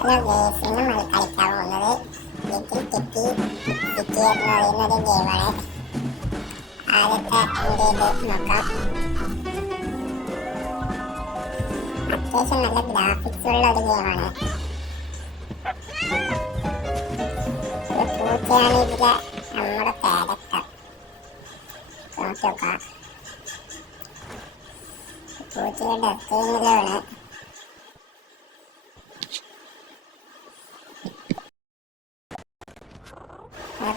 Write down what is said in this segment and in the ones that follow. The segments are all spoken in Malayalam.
ഹലോ ഗേസ്, ഇന്ന് നമ്മൾ കളിക്കാൻ പോകുന്നത് ലിറ്റിൽ കിറ്റി സിറ്റി എന്ന് പറയുന്ന ഒരു ഗെയിമാണ്. ആദ്യത്തെ വീഡിയോയിൽ നോക്കാം. അത്യാവശ്യം നല്ല ഗ്രാഫിക്സ് ഉള്ള ഒരു ഗെയിമാണ്. ഒരു പൂച്ചയാണ് ഇതിലെ നമ്മുടെ ക്യാരക്ടർ. നോക്കാം, പൂച്ചയുടെ ഡെസ്റ്റിനിലാണ്.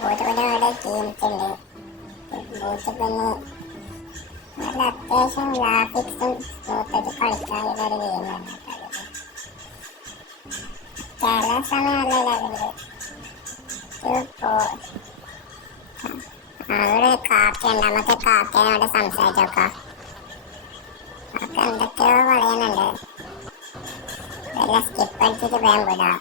പൂച്ചക്കുഞ്ഞുങ്ങളുടെ ടീംസ് ഉണ്ട്. പൂച്ചക്കുഞ്ഞ് നല്ല അത്യാവശ്യം ഗ്രാഫിക്സും സ്മൂത്തായിട്ട് കളിക്കാനുള്ള ഒരു ഗെയിമാണ്. ചില സമയമല്ല അവിടെ കാക്കയുണ്ട്. നമുക്ക് കാക്കേനോട് സംസാരിച്ച് നോക്കാം. കാക്ക എന്തൊക്കെയോ പറയുന്നുണ്ട്. എല്ലാം സ്കിപ്പ് അടിച്ചിട്ട് വേഗം വിടാം.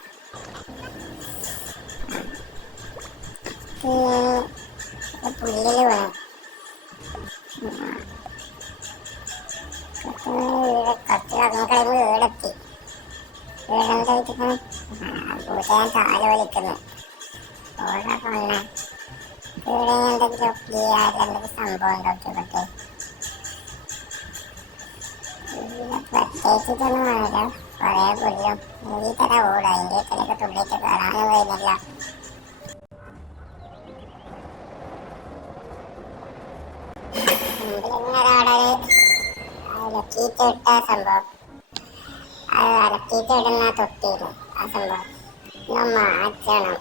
പുല്ലില് വേണം കുറച്ച് കറങ്ങി കഴിയുമ്പോൾ വീടെത്തി. വീടെന്താ വെച്ചിട്ടാണ് പൂച്ചയാൻ കാല് വലിക്കുന്നു. ഓടാ കൊണ്ണ വീടെ എന്തെങ്കിലും എന്തെങ്കിലും സംഭവം നോക്കിക്കോട്ടെ. പ്രത്യേകിച്ചിട്ടൊന്നും വേണല്ലോ. കുറേ പുല്ലും ഈ തര ഓടാ. അതിൻ്റെ തലയൊക്കെ തുള്ളിയിട്ട് കയറാനും കഴിയുന്നില്ല. അലക്കിയിട്ടിട്ട സംഭവം, അത് അലക്കിയിട്ടിടുന്ന തൊട്ടിയില്ല ആ സംഭവം. ഒന്ന് മാറ്റാനും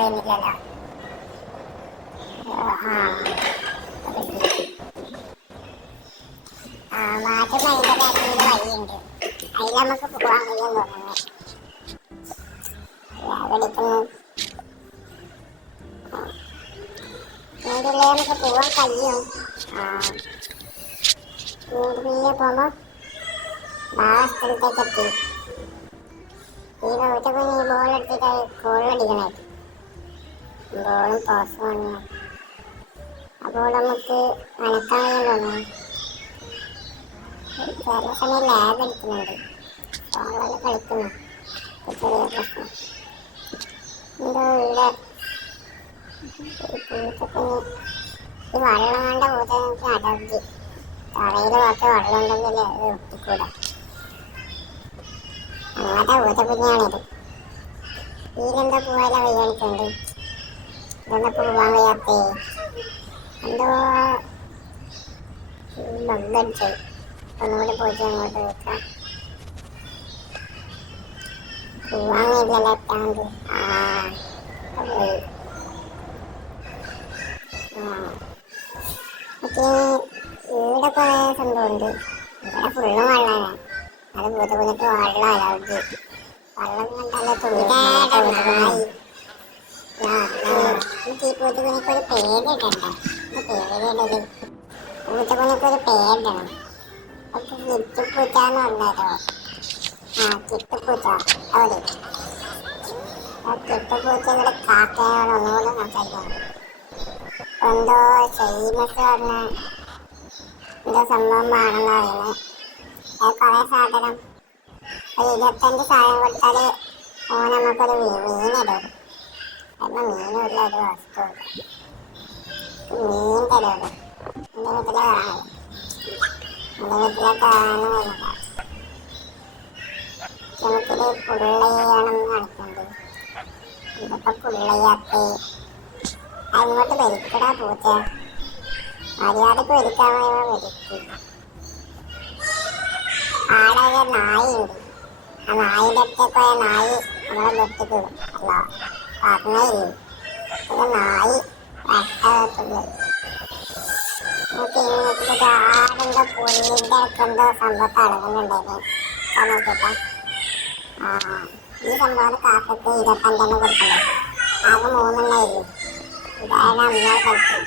കഴിഞ്ഞില്ലല്ലോ. മാറ്റുമ്പോൾ അതിൻ്റെ ബാക്കിൽ വഴിയുണ്ട്. അതിൽ നമുക്ക് പോകാൻ കഴിയാൻ തോന്നുന്നു. അതെടുക്കുന്നു. അതിൻ്റെ നമുക്ക് പോകാൻ കഴിയും. പിന്നെ പോകുമ്പോൾ ആ സ്ഥലത്തേക്ക് എത്തി. ഈ പൂച്ചക്കുഞ്ഞ് ഈ ബോൾ എടുത്തിട്ട് ഗോളടിക്കണേ. ബോളും പോസ്റ്റും വന്നു. അപ്പോൾ നമുക്ക് നനക്കാൻ കഴിയുന്നു. ചില സമയം ലാഗ് അടിക്കുന്നുണ്ട്. ഫോണിൽ കളിക്കുന്നു. ചെറിയ പ്രശ്നം എന്തോ ഇവിടെ. പൂച്ചക്കുഞ്ഞ് ഈ വെള്ളം കണ്ട പൂച്ചക്ക് അലർജി. തറയിൽ കുറച്ച് വെള്ളം ഉണ്ടെങ്കിൽ അത് ഒട്ടിക്കൂടാ. അങ്ങനത്തെ പൂച്ചക്കുഞ്ഞാണിത്. ഇതിലെന്താ പോവാല വയ്യാണിക്കുണ്ട്. ഇതെന്താ പോവാൻ വയ്യാത്തേ? എന്തോ ബഗ്ഗടിച്ചു. ഒന്നുകൂടി പോയിട്ട് അങ്ങോട്ട് വെക്കാം. പോവാൻ കഴിയില്ലല്ലോ. എത്താണ്ട് പോയി. മറ്റേ ഇവിടെ കുറേ സംഭവമുണ്ട്. ഇവിടെ ഫുള്ളും വെള്ളമാണ്. അത് പൂച്ചക്കുഞ്ഞിട്ട് വെള്ളം അലർജി. വെള്ളം കണ്ടാലേ തുള്ളിക്കായി. എനിക്ക് ഈ പൂച്ചക്കുഞ്ഞിക്ക് ഒരു പേരിടണ്ടേ? പേരിടത് പൂച്ചക്കുഞ്ഞിക്ക് ഒരു പേരിടണം. ഒക്കെ കിട്ടുപൂച്ചാന്ന് പറഞ്ഞല്ലോ. കിട്ടുപൂച്ച. അവര് കിട്ടുപൂച്ച ഇവിടെ കാക്കയോട് ഒന്നുകൂടെ സംസാരിക്കണം. എന്തോ ഫേമസ് പറഞ്ഞ എന്തോ സംഭവം വേണമെന്ന് പറയുന്നത്. കുറേ സാധനം ഒരു 25 സാധനം കൊടുത്താൽ നമുക്കൊരു മീനിടും. അപ്പം മീനുമില്ല, ഒരു വസ്തുവില്ല. മീൻ തരുള്ളൂ. എൻ്റെ വീട്ടിലെ കാണാൻ. എൻ്റെ വീട്ടിലെ കാണുന്നില്ല. നമുക്കിത് പുള്ളയാണെന്ന് കാണിക്കുന്നുണ്ട്. ഇതിപ്പോൾ പുള്ളയാത്തേ. അങ്ങോട്ട് വലിക്കടാ പൂച്ച. മര്യാദക്ക് വലിക്കാൻ പറയുമ്പോൾ വലിക്കും. ആടെ ഒരു നായുണ്ട്. ആ നായിൻ്റെ അടുത്തേക്ക് പോയ നായി നമ്മളെ നിർത്തിക്കും. അല്ല പറഞ്ഞില്ലേ, ഒരു നായി വട്ടത്തുള്ളു. നമുക്ക് ഇങ്ങോട്ട് ആടെന്തോ പുല്ലിൻ്റെ ഒക്കെ എന്തോ സംഭവത്ത് അടങ്ങുന്നുണ്ടായിരുന്നു. നോക്കിട്ടാ. ഈ സംഭവം കാക്കക്ക് 25 കൊടുക്കണ്ടേ. ആകെ 3 ഇതാണ് അമ്മ കളിക്കും.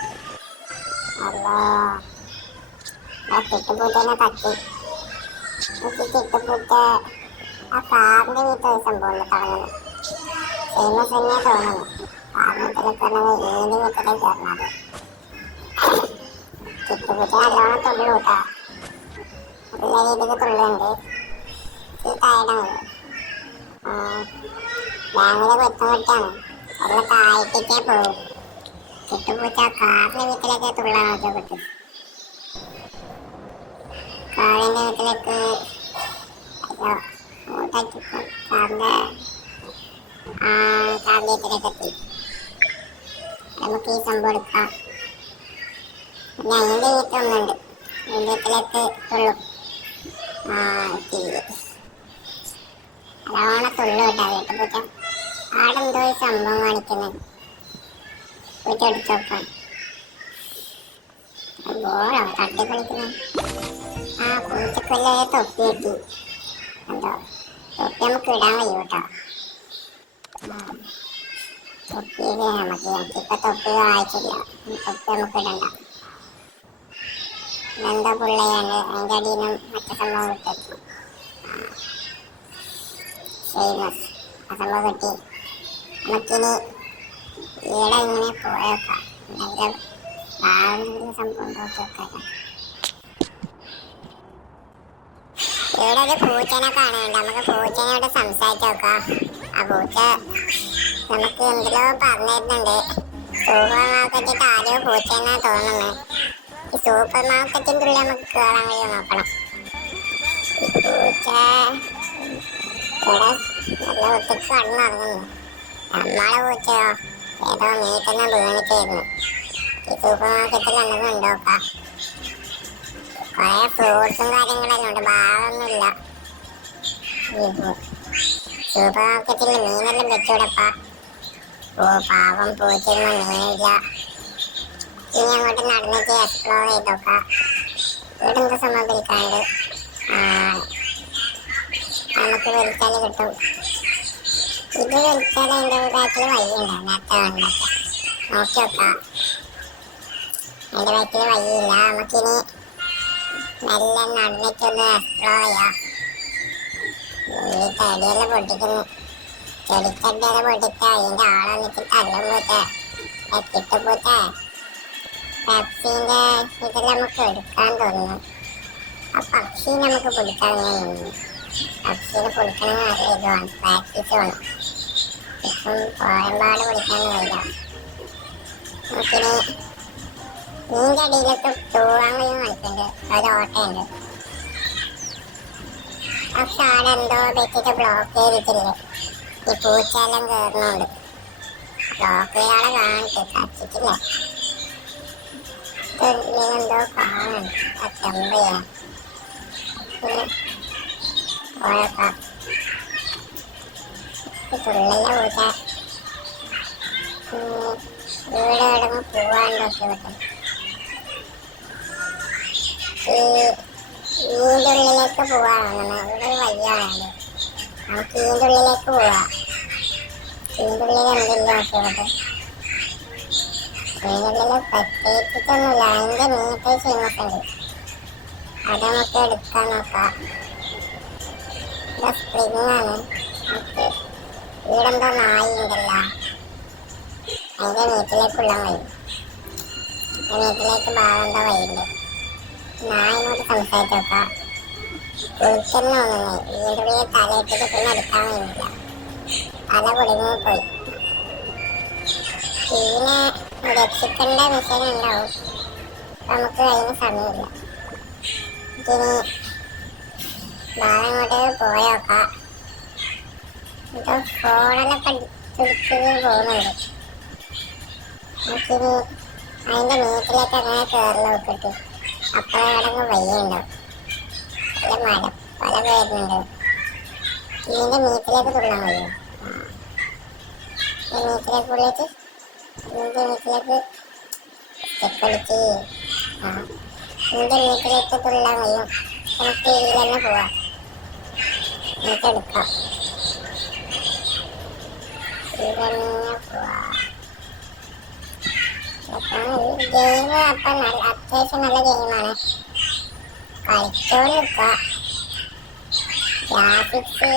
അല്ലോ കിട്ടുപൂച്ചേനെ തട്ടി. എനിക്ക് കിട്ടുപൂച്ച ആ കാറിൻ്റെ വീട്ടിൽ ഒരു സംഭവമുണ്ട് തുടങ്ങുന്നത്. ഫേമസ് തന്നെ തോന്നുന്നു. കാറിനത്തിലേക്ക് പറഞ്ഞത് ഏത് വീട്ടിലേക്ക് കയറണത്. കിട്ടുപൂച്ച നല്ലോണം തുള്ളി കൂട്ടാ. നല്ല രീതിക്ക് തുള്ളുണ്ട്. ഈ ടയർഡാണ്. ഭയങ്കര കൊത്തുമുട്ടാണ്. എല്ലാം താഴ്ത്തിട്ടേ പോകും. കിട്ടുപൂച്ച കാറിന്റെ വീട്ടിലേക്ക് തുള്ളാൻ നോക്കിയിട്ട് കാറിന്റെ വീട്ടിലേക്ക് കാറിന്റെ വീട്ടിലേക്ക് എത്തി. നമുക്ക് ഈ സംഭവം എടുക്കാം. പിന്നെ അതിന്റെ വീട്ടിലൊന്നുണ്ട്. അതിന്റെ വീട്ടിലേക്ക് തുള്ളും. നല്ലോണം തുള്ളു കേട്ടാ വീട്ടുപൂച്ച. ആടെ എന്തോ ഒരു സംഭവം കാണിക്കുന്നത്. പൂച്ച എടുത്തു നോക്കാം. ബോളോ തട്ടി കളിക്കുന്നത്. പൂച്ചക്കൊല്ല തൊപ്പി കിട്ടി. എന്തോ തൊപ്പി നമുക്ക് ഇടാൻ കഴിയും കേട്ടോ. തൊപ്പിയില് നമുക്കിപ്പൊ തൊപ്പി വായിച്ചില്ല. തൊപ്പി നമുക്ക് ഇടണ്ട. ഇതെന്തോ പുള്ളയാണ്. അതിന്റെ അടിയിൽ നിന്നും മറ്റു സംഭവം കിട്ടും. ഫേമസ് ആ സംഭവം കിട്ടി. നമുക്കിനി ഈടെ ഇങ്ങനെ പോയേക്കാം. എന്തെങ്കിലും സംഭവം നോക്കിയേക്കാം. ഇവിടെ ഒരു പൂച്ചനെ കാണുന്നുണ്ട്. നമുക്ക് പൂച്ചനോട് സംസാരിച്ച് നോക്കാം. ആ പൂച്ച നമുക്ക് എന്തെല്ലോ പറഞ്ഞു തരുന്നുണ്ട്. സൂപ്പർ മാർക്കറ്റിൽ ആരോ പൂച്ചെന്നാ തോന്നുന്നു. ഈ സൂപ്പർ മാർക്കറ്റിൻ്റെ ഉള്ളിൽ നമുക്ക് കയറാൻ കഴിയോ നോക്കണം. ഈ പൂച്ച ഇവിടെ നല്ല ഒത്തിരി കടന്നിറങ്ങുന്നു. നമ്മളെ പൂച്ചയോ ഏതോ മീറ്റെന്നെ വീണിട്ടായിരുന്നു. ഈ സൂപ്പർ മാർക്കറ്റിൽ എന്തെങ്കിലും ഉണ്ടോക്കാം. കുറെ ഫ്രൂട്ട്സും കാര്യങ്ങളെല്ലാം ഉണ്ട്. ഭാഗമൊന്നുമില്ല. സൂപ്പർ മാർക്കറ്റിൽ മീനെല്ലാം വെച്ചുവിടപ്പാ. പാവം പൂച്ചയൊന്നും മീനില്ല. ഇനി അങ്ങോട്ട് നടന്നിട്ട് എക്സ്പ്ലോർ ചെയ്തോക്കാം. ഇവിടെ എന്താ സംഭവം വിളിക്കാണ്ട്. നമുക്ക് വിളിച്ചാൽ കിട്ടും. ഇത് വിളിച്ചാൽ അതിൻ്റെ ബാക്കിൽ വഴിയുണ്ടാവും. നേരത്തെ കണ്ടൊക്കെ നോക്കി നോക്കാം. അതിൻ്റെ ബാക്കിൽ വഴിയില്ല. നമുക്കിനി മെല്ലെ നടന്നിട്ടൊന്ന് എക്സ്പ്ലോർ ചെയ്യാം. ഈ ചെടിയെല്ലാം പൊട്ടിക്കുന്നു. ചെടിച്ചട്ടിയെല്ലാം പൊട്ടിച്ച അതിൻ്റെ ആളെ വന്നിട്ട് തല്ലും പൂച്ച. കിട്ടുപൂച്ച പെപ്സിന്റെ ഇതെല്ലാം നമുക്ക് എടുക്കാൻ തോന്നുന്നു. ആ പക്ഷി നമുക്ക് പിടിക്കാൻ കഴിയുന്നു. പക്ഷിനെ പിടിക്കണമെന്ന് അറിയാം. പ്രാക്ടീസ് വേണം. ഇപ്പം പോയമ്പാട് പിടിക്കാൻ കഴിയില്ല. നമുക്കിനി നീന്റെ അടിയിലേക്ക് തൂവാൻ കഴിയും കളിക്കുന്നുണ്ട്. ഒരു ഓട്ടയുണ്ട്. പക്ഷെ ആടെ എന്തോ വെച്ചിട്ട് ബ്ലോക്ക് ചെയ്തിട്ടില്ലേ. ഈ പൂച്ചയെല്ലാം കയറുന്നുണ്ട്. ബ്ലോക്ക് ചെയ്യാളെ കാണിട്ട് കച്ചിട്ടില്ല. എന്തോ കാണും. ചെമ്പ് ചെയ്യാൻ പോയേക്കാം. തുള്ളില്ല പൂച്ച. ഇവിടെ എവിടെ പോവാണ്ടൊക്കെ പറ്റും. ഈൻ്റെ ഉള്ളിലേക്ക് പോവാണ്. ഇവിടെ വയ്യാണ്. നമുക്ക് ഈൻ്റെ ഉള്ളിലേക്ക് പോവാം. ഈൻ്റെ ഉള്ളിൽ എന്തില്ല നോക്കിയോട്ടെ. ഇതിനുള്ളിൽ പ്രത്യേകിച്ചൊന്നുമില്ല. അതിൻ്റെ മീറ്റ് ഫേമസ് ഉണ്ട്. അത് നമുക്ക് എടുക്കാൻ നോക്കാം. ഇത് സ്പ്രിങ് ആണ്. നമുക്ക് ഈടെന്തോ നായി ഉണ്ടല്ലോ. അതിൻ്റെ മീറ്റിലേക്കുള്ള വഴി. മീറ്റിലേക്ക് ഭാഗം വഴിയുണ്ട്. നായിനോട് സംസാരിച്ച് നോക്കാം. കുളിച്ചെന്ന് തോന്നുന്നു. ഈൻ്റെ ഉള്ളിൽ തലയിട്ടിട്ട് പിന്നെ എടുക്കാൻ കഴിയുന്നില്ല. തല കുടുങ്ങി പോയി. ഇതിനെ രക്ഷിക്കേണ്ട മിഷൻ ഉണ്ടാവും. നമുക്ക് അതിന് സമയമില്ല. ഇനി ഭാഗങ്ങോട്ട് പോയോക്കാം. ഇത് ഫോണെല്ലാം പിടിച്ച് പോകുന്നുണ്ട്. നമുക്കിനി അതിൻ്റെ മീറ്റിലേക്ക് അങ്ങനെ കയറി നോക്കിട്ട് അപ്പോഴേ അവിടെ വയ്യുണ്ടാവും. നല്ല മരം പല വരുന്നുണ്ട്. ഇതിൻ്റെ മീറ്റിലേക്ക് തുള്ളാൻ കഴിയും. ഈ മീറ്റിലേക്ക് ഉള്ളിട്ട് ഇതിൻ്റെ മീറ്റിലേക്ക് സ്റ്റെപ്പടിച്ച് ഇതിൻ്റെ മീറ്റിലേക്ക് തുള്ളാൻ കഴിയും. നമുക്ക് ഇതിൽ തന്നെ പോവാം. മീറ്റ് എടുക്കാം. ഇതിൽ തന്നെ പോവാം. ഗെയിം അപ്പം അത്യാവശ്യം നല്ല ഗെയിമാണ്. കളിച്ചോണ്ട് നിൽക്കുക. ഗ്രാഫിക്സ്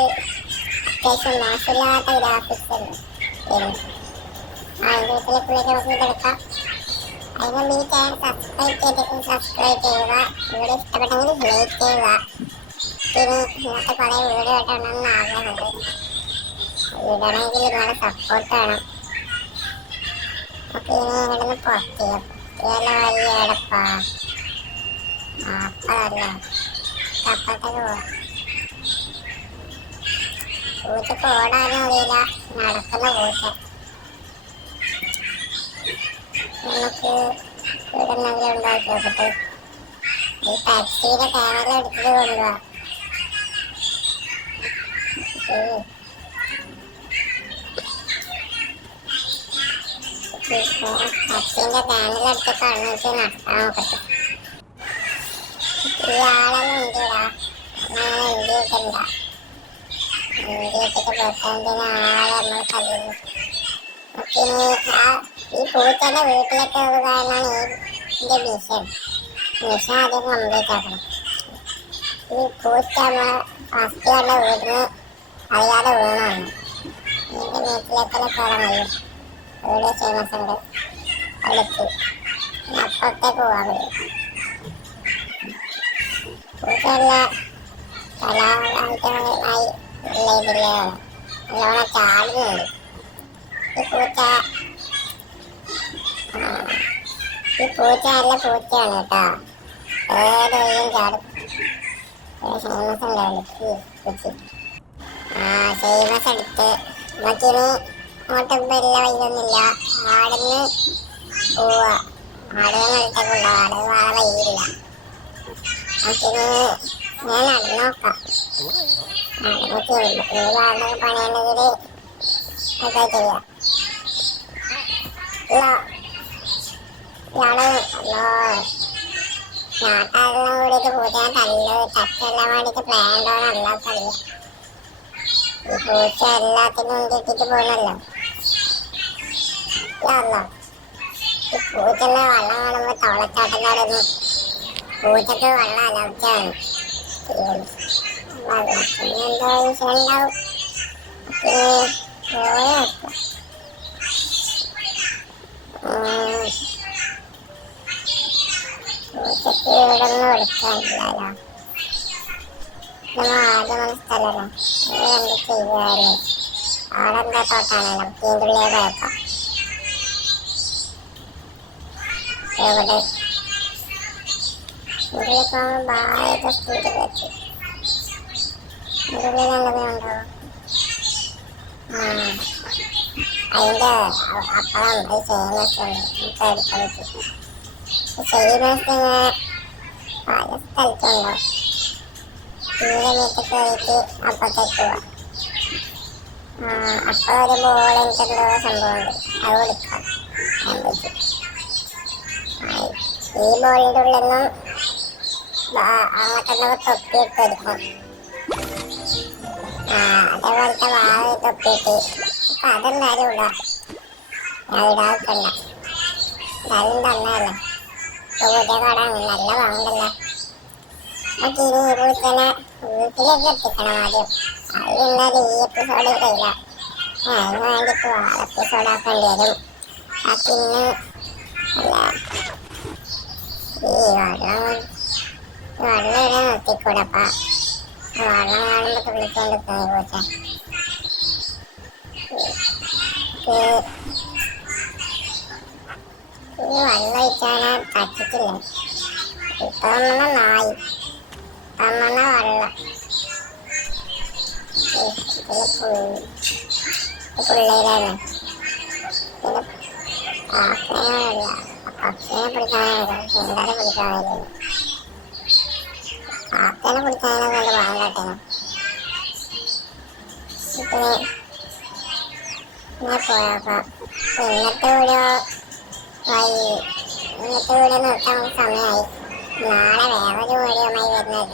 അത്യാവശ്യം മോശമില്ലാത്ത ഗ്രാഫിക്സ് ഉണ്ട്. അതിൻ്റെ വീട്ടിലേക്കുള്ളിൽ നമുക്ക് ഇതെടുക്കാം. അതിന് ഈ ചാനൽ സബ്സ്ക്രൈബ് ചെയ്യുക. വീഡിയോ ഇഷ്ടപ്പെട്ടെങ്കിൽ ലൈക്ക് ചെയ്യുക. പിന്നെ ഇന്നത്തെ കുറേ വീഡിയോ ആയിട്ടുണ്ടെന്ന് ആഗ്രഹമുണ്ട്. ഇടണമെങ്കിൽ നിങ്ങളുടെ സപ്പോർട്ട് വേണം. അപ്പൊ ഇനി ഇവിടുന്ന് പൊട്ടിയല്ല വലിയ എടപ്പാ. അപ്പഴല്ലേ അപ്പത്തേക്ക് പോവാം. പൂച്ചക്ക് ഓടാനും അറിയില്ല, നടക്കുന്ന പൂച്ച. നമുക്ക് ഇവിടെ എന്തെങ്കിലും ഉണ്ടാക്കി നോക്കട്ടെ. ഈ ടാക്സിയുടെ ക്യാമറ എടുത്തിട്ട് കൊണ്ടുപോവാ. ടാക്സിന്റെ ക്യാമറ എടുത്ത് കളഞ്ഞിട്ട് നടത്താൻ നോക്കട്ടെ. ഈ ആളെല്ലാം ഉണ്ടിടാ, അങ്ങനെ ഉണ്ടിയിട്ടില്ല. ഉണ്ടിയിട്ടിട്ട് പോയിക്കഴിഞ്ഞാൽ ആളെ നമ്മൾ കല്ലുന്നു. ഈ പൂച്ചയുടെ വീട്ടിലേക്ക് പോകുക എന്നാണ് ഇതിന്റെ മിഷൻ. മിഷൻ ആദ്യം കംപ്ലീറ്റ് ആക്കണം. ഈ പൂച്ച അസ്ഥിയുടെ വീടിന് അറിയാതെ വീണാണ്. ഇതിന്റെ വീട്ടിലേക്കെല്ലാം കയറാൻ കഴിയും. വീട് ഫേമസ് ഉണ്ട്. അടുത്ത് അപ്പുറത്തേക്ക് പോകാൻ കഴിയും. പൂച്ചയുള്ള കലാകാരമായി ഉള്ള ഇതിലെ നല്ലോണം ചാടുന്നുണ്ട്. ഈ പൂച്ച നല്ല പൂച്ചയാണ് കേട്ടോ. ഏത് വഴിയും ചാടും. ഫേമസ് ഉണ്ടാവില്ല പൂച്ച. ഫേമസ് എടുത്ത് നമുക്കിനി അങ്ങോട്ട് വലിയ വഴിയൊന്നുമില്ല. ആടുന്ന് പോവാ. ആടുകൾ ഇട്ടേക്കുള്ള ആട് വേറെ വഴിയില്ല. നമുക്കിനി ഞാൻ നടന്നു നോക്കാം. നടന്നൊക്കെ ആടുകൾ പണിയേണ്ടതിൽ ഒക്കെ ചെയ്യാം. ഇയാള് നാട്ടാരെല്ലാം കൂടിയിട്ട് പൂച്ചയെ തച്ചെല്ലാം വേണ്ടിയിട്ട് പ്ലാൻ ഉണ്ടോന്നല്ല പറയാ. ഈ പൂച്ച എല്ലാത്തിനും കിട്ടിട്ട് പോകുന്നല്ലോ. ഈ പൂച്ചന്റെ വെള്ളം കാണുമ്പോ തവളച്ചാട്ടത്തോടൊന്നും പൂച്ചക്ക് വെള്ളം അലർച്ചയാണ്. വെള്ളത്തിന് എന്തോ വിഷയം ഉണ്ടാവും. പൂച്ചക്ക് ഇവിടെ ഒന്നും എടുക്കാനില്ലല്ലോ. നമ്മൾ ആദ്യം സ്ഥലമല്ല. എന്ത് ചെയ്യാറ്? അവിടെ എന്താ തോട്ടാണല്ലോ. തീന്തുള്ളിയെ പോയപ്പോ എവിടെ തീന്തുള്ളി പോകുമ്പോൾ ബായൊക്കെ സ്പീഡിൽ വെച്ച് തീന്തുള്ളി നല്ലതുണ്ടോ? അതിൻ്റെ അപ്പളം അത് ഫേമസ് ഉണ്ട്. ഫേമസ് പല സ്ഥലത്തുണ്ടോ? തീരെ വീട്ടിൽ പോയിട്ട് അപ്പത്തേക്ക് പോവാം. അപ്പോൾ ഒരു ബോൾ എനിക്കെന്തോ സംഭവമുണ്ട്, അത് കൊടുക്കാം. ഈ ബോളിൻ്റെ ഉള്ളിൽ നിന്നും അങ്ങോട്ടെന്തൊക്കെ തൊപ്പിയിട്ട് എടുക്കാം. അതേപോലത്തെ വാവ് തൊപ്പിയിട്ട് അപ്പം അതെന്തായാലും ഇടാം. ഞാൻ ഇടാക്കണ്ട, എന്തായാലും തന്നല്ലേ. പൂച്ചക്കാടാണ് നല്ല വാങ്ങണ്ടല്ലോ. നമുക്ക് ഇനി ഈ പൂച്ചനെ വീട്ടിലേക്ക് എത്തിക്കണം ആദ്യം. അത് എന്നാലും ഈ എപ്പിസോഡ് കഴിയില്ല. അതിന് വേണ്ടിയിട്ട് വേറെ എപ്പിസോഡ് ആക്കേണ്ടി വരും. പിന്നെ അല്ല ഈ വെള്ളം ഇവിടെ നിർത്തിക്കൂടപ്പ. വെള്ളം കാണുമ്പോൾ തുള്ളിക്കൊണ്ട് പൂച്ച. ഈ വെള്ളം ഒഴിച്ചാണ് തച്ചിട്ടില്ല. ഇപ്പൊ നമ്മളെ നായി തമ്മണ വെള്ളം പിള്ളേരാണ്. പിന്നെ കാക്കനല്ല, പക്ഷിനെ പിടിക്കാനാണ്, എന്തായാലും പിടിക്കാനായിരുന്നു. കാക്കനെ പിടിക്കാനൊക്കെ കൊണ്ട് പാകം കാട്ടണം. പിന്നെ ഇങ്ങനെ പോയപ്പോ ഇന്നത്തെ വീഡിയോ നിർത്താൻ സമയമായി. നാളെ വേറൊരു വീഡിയോയുമായി വരുന്നത്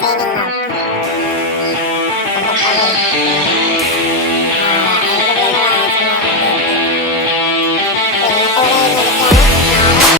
സൈനിങ് ഔട്ട്.